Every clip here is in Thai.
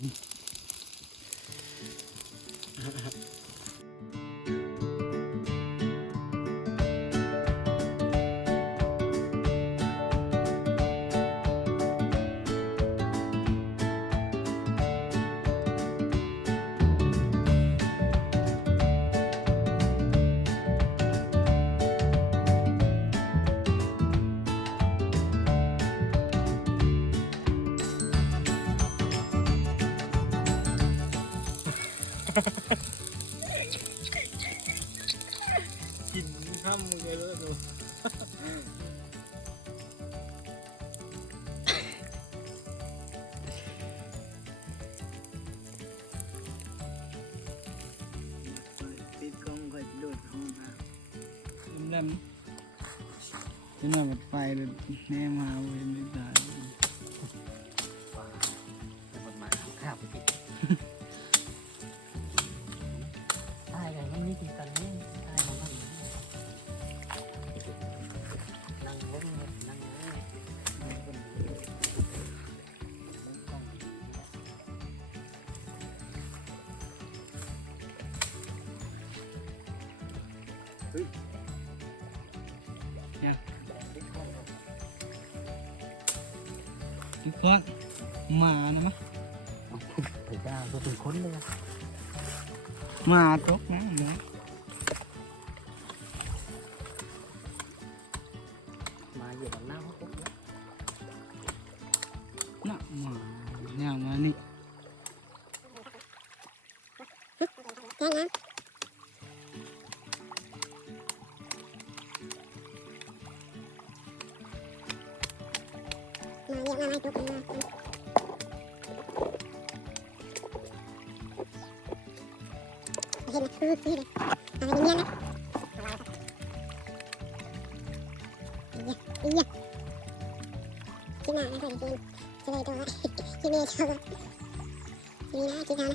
กินข้ามเลยแล้วดูปิดกล้องก็โดดห้องนะนั่นมันไปเลยแน่มาเว้ยไม่ได้แต่มันมาข้าวไปติดตายกันไม่กินกันเนี่ยตายของมันนั่งล้มนั่งคนเฮ้ยเนี่ยทุกคนมานะมั้ยไปจ้าตัวเป็นคนเลยมาตกนะเนาะมาอยู่บนหน้าเขาตกน่ะมาเนี่ยมานี่เห็นคือสิเลยอะไรเงี้ยนะอีกที่มาไม่ค่อยได้กินจะเลยตัวที่นี่ชอบที่นี่นะที่ทำ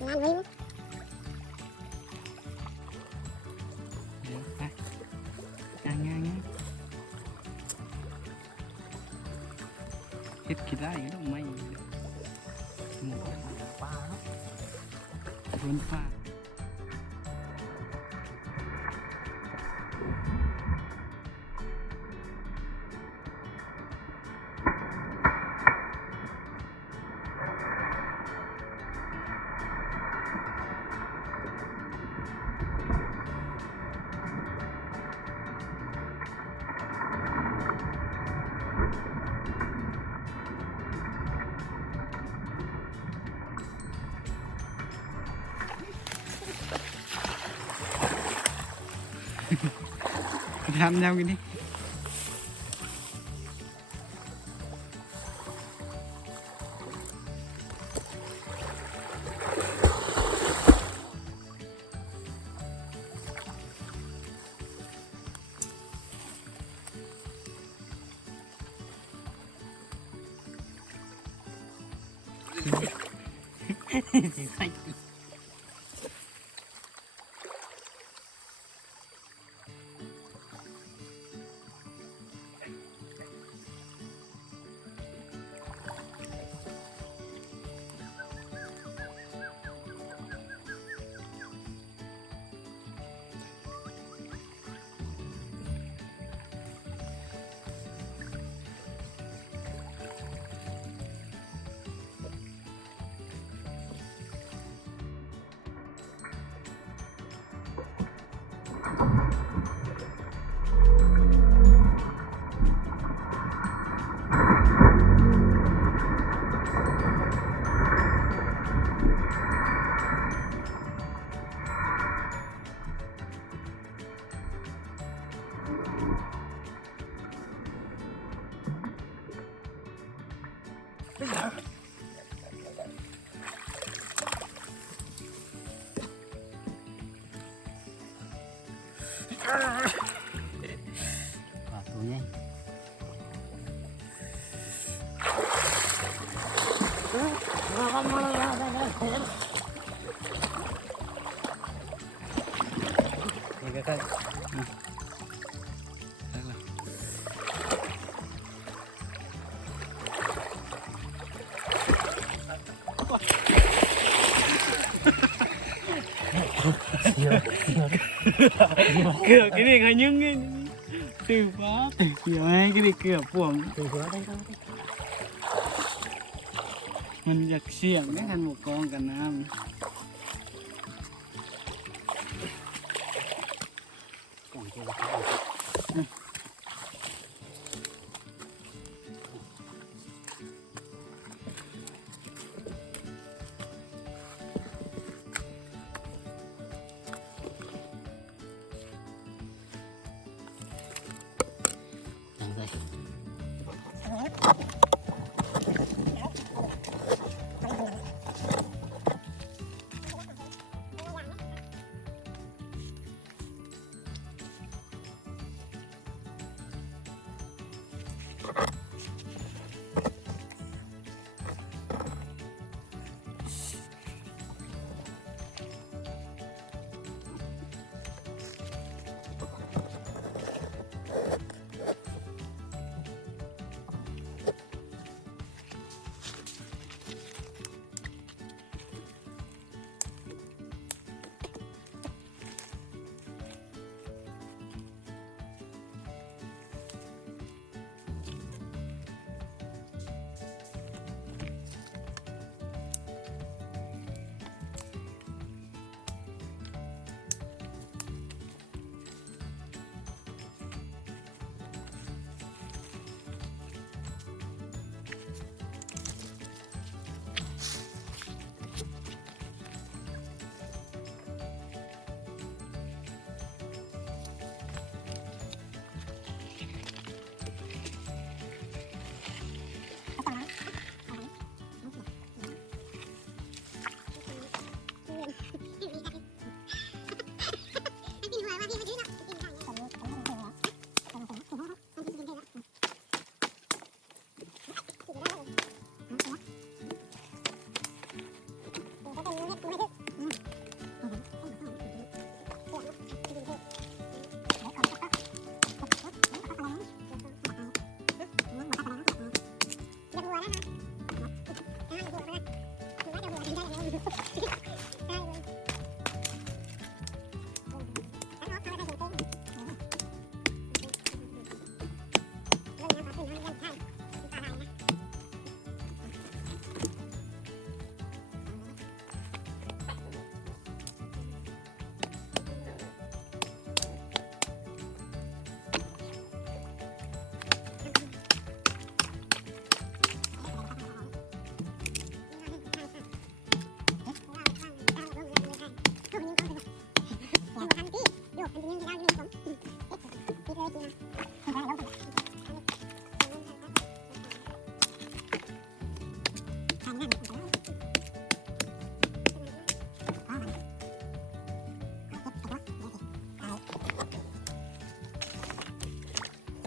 ร้านไว้มั้งเดี๋ยวไปง่ายคิดได้ก็ต้องไม่หมูปลาบนฟ้าทำยังไงนี่สิใส่ตัวนี้นี่ก็ใ เกือบกินอีกไงยังไงตื่นฟ้าเดี๋ยวให้กินอีกเกือบป่วง ตื่นหัวได้ครับ มันอยากเสี่ยงได้กันหมกกองกันน้ำ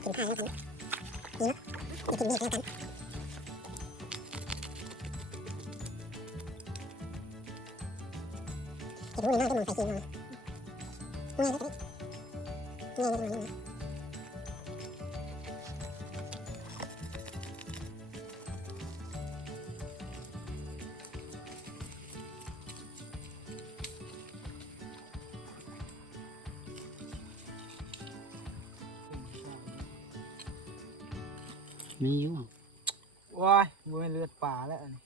กินข้าวแล้วกันนี่ไปกินนี่แล้วกันจะรู้เลยน้อยจะมองใส่ซีนเลยเงี้ยเลยเงี้ยเลย มีอยู่ว้ายบัวเลือดป่าแล้วอันนี้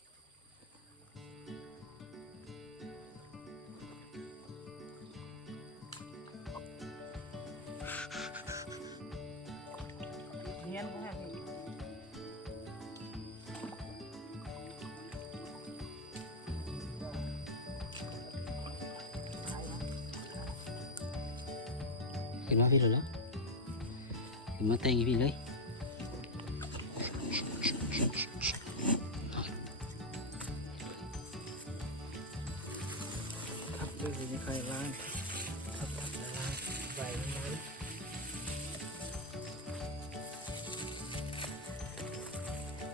เงี้ยนก็ให้พี่เห็นว่าพี่รู้แล้วเห็นมาเต็งพี่เลยดูสิใครล้างทับล้างใบมัน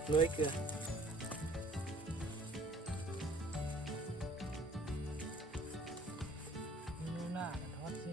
โรยเกลือดูหน้ากันทอดซิ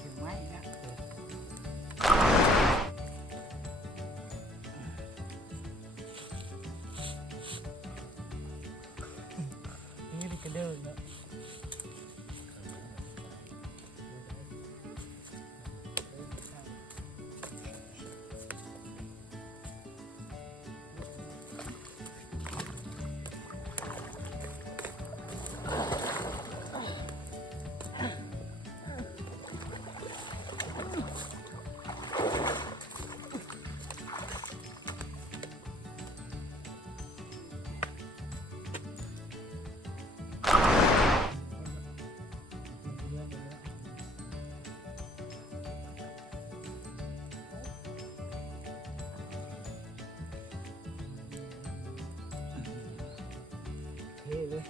ถึงไหมนะนี่เป็นกระเดินเนาะเท่เลย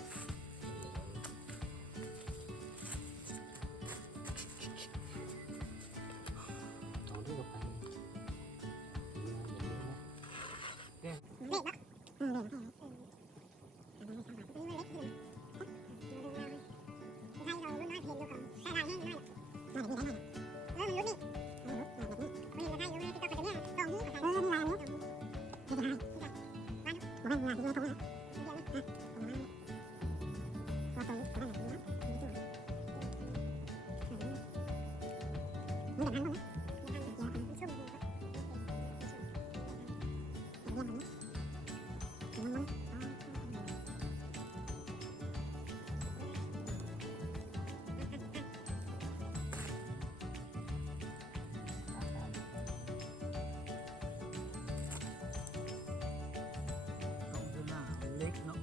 เล็กเนาะ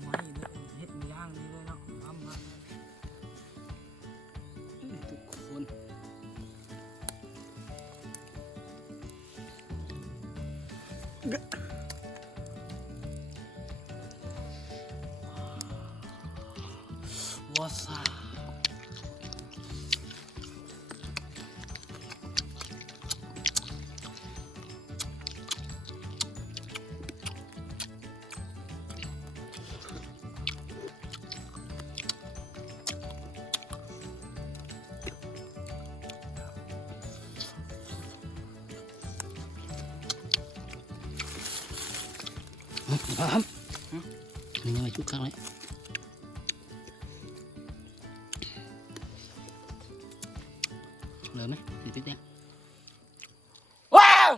ไม้เนาะเฮ็ดย่างนี่เลยเนาะทำมาทุกคนว้าซ่าครับนี่ยังไงชุกครั้งเลยเลยไหมติดติดแดงว้าว